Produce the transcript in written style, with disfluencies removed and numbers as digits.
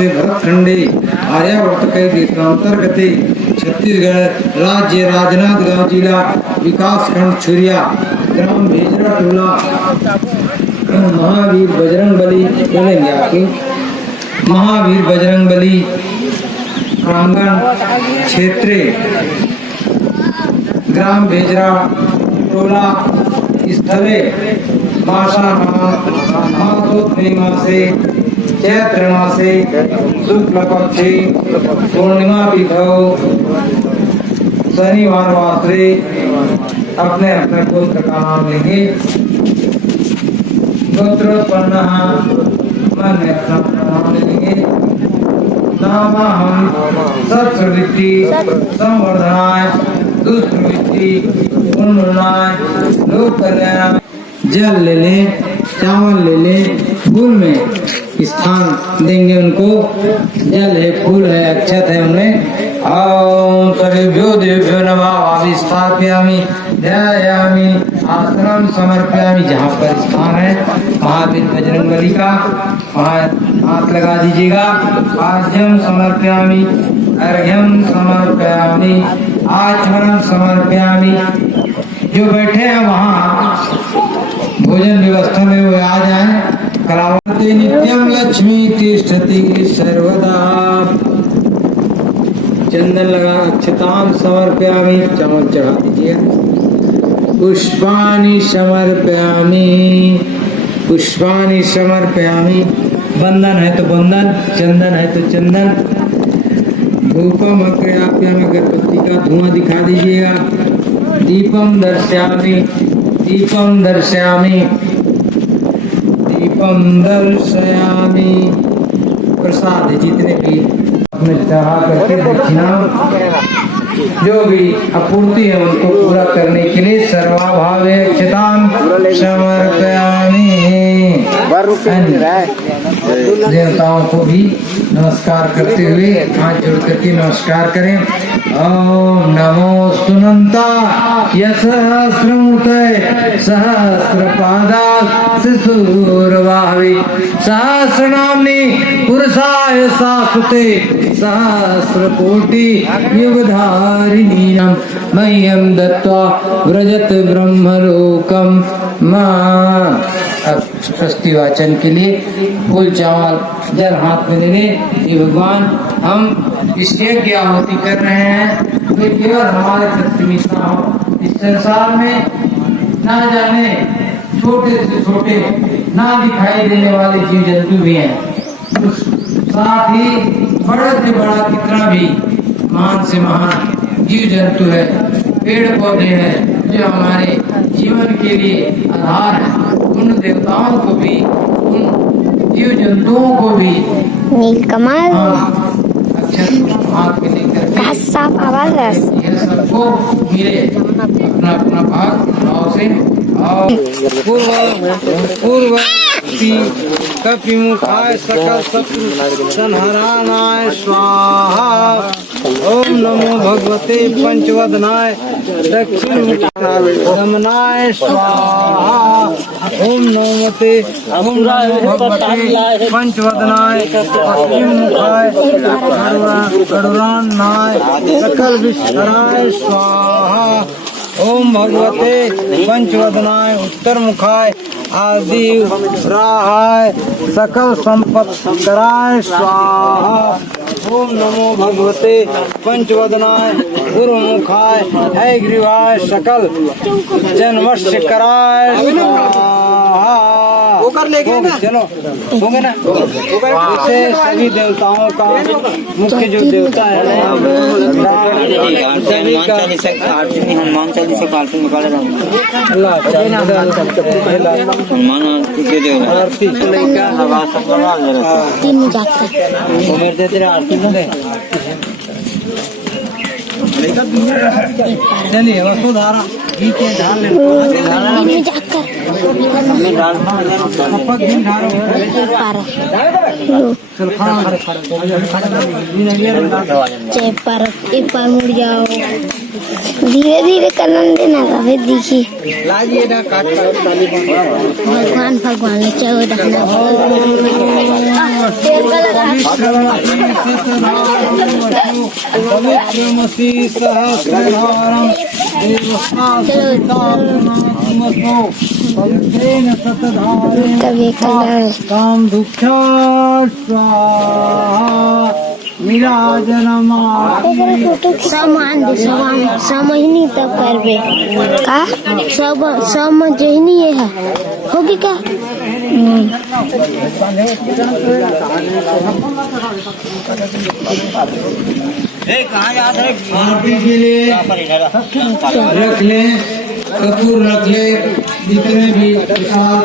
से भरतखंडे आर्यावर्त के देशांतर्गते छत्तीसगढ़ राज्य राजनांदगांव जिला विकास खंड छुरिया ग्राम भेजरा टोला महावीर बजरंगबली बोलेंगे आपके महावीर बजरंगबली प्रांगण क्षेत्र ग्राम भेजरा टोला स्थले मासे चैत्र मासे शुक्ल पक्षे पूर्णिमा तिथौ शनिवार वासरे अपने अपने गोत्र का नाम लेंगे। गोत्रोत्पन्न मन में अपना नाम लेंगे। नाम हम सत्प्रवृत्ति संवर्धनाय दुष्प्रवृत्ति उन्मूलनाय लोक कल्याण। जल ले ले, चावल ले ले, फूल में स्थान देंगे उनको। जल है, फूल है, अक्षत है उनमें। ओम सर्वेभ्यो देवेभ्यो नमः अभिस्थापयामि ध्यायामि आसनं समर्पयामि। जहाँ पर स्थान है महावीर बजरंगबली का वहाँ हाथ लगा दीजिएगा। आज्यम समर्पयामि अर्घ्यम समर्पयामि आचमनम समर्पयामि। जो बैठे हैं वहाँ भोजन व्यवस्था में वो आ जाए। कलावती नित्यम लक्ष्मी तिष्ठति सर्वदा। चंदन लगा अक्षतां समर्पयामि। चावल चढ़ा दीजिए। पुष्पाणि समर्पयामि पुष्पाणि समर्पयामि। बंधन है तो बंधन, चंदन है तो चंदन। धूपम अग्रयाप्यामि, अगरबत्ती का धुआं दिखा दीजिएगा। दीपम दर्शयामि दीपम दर्शयामि दीपम दर्शयामि। प्रसाद जितने भी अपने चढ़ा करके दक्षिणा जो भी आपूर्ति है उनको पूरा करने के लिए सर्वाभावे क्षतां समर्पयामि। देवताओं को भी नमस्कार करते हुए हाथ जोड़ करके नमस्कार करें। ओम नमो स्तुनंता सहस्रमूर्तये सहस्रपादा शिशुर्वाहवे सहस्रनाम्नि पुरुषाय शाश्वते सहस्रकोटि युगधारिणी मह्यं दत्त्वा व्रजत ब्रह्मलोकम मां। अब स्वस्ति वाचन के लिए फूल चावल जल हाथ में लेने। ये भगवान हम इस यज्ञ आहुति कर रहे हैं तो केवल हमारे तक सीमित ना हो। इस संसार में ना जाने छोटे से छोटे ना दिखाई देने वाले जीव जंतु भी हैं। साथ ही बड़े से बड़ा कितना भी महान से महान जीव जंतु है, पेड़ पौधे हैं जो हमारे जीवन के लिए आधार है। उन देवताओं को भी उन जीव जंतुओं को भी नीलकमल अक्षर हाथ में लेकर सबको मिले अपना अपना भाव से। पूर्व कपिमुखाय सकल शत्रु संहरणाय स्वाहा। ओम नमो भगवते पंचवदनाय दक्षिण दमनाय स्वाहा। ओम नमो भगवते पंचवदनाय पश्चिम मुखाय गरुड़ान्नाय सकल विश्वराय स्वाहा। ओम भगवते पंचवदनाय उत्तर मुखाय आदि राहाय सकल संपत्कराय स्वाहा। ओम नमो भगवते पंचवदनाय पूर्व मुखाय हैग्रीवाय सकल जन्मस्य कराय स्वाहा। वो कर लेंगे ना, चलो होंगे ना। इससे सभी देवताओं का मुख्य जो देवता है हनुमान चालीसा का आरती निकाला अल्लाह हनुमान आरती के देव आरती मेरे दे तेरे आरती में दे। चलिए वसुधारा घी के ढाल ले एक बार मुड़ जाओ, धीरे धीरे करना देना था, फिर देखिए भगवान भगवान ने चाहो देखना तभी काम दुख्या सामान समझनी तब करबे का सब समझनी है होगी का आरती के लिए रख ले, कपूर रख ले, जितने भी प्रसाद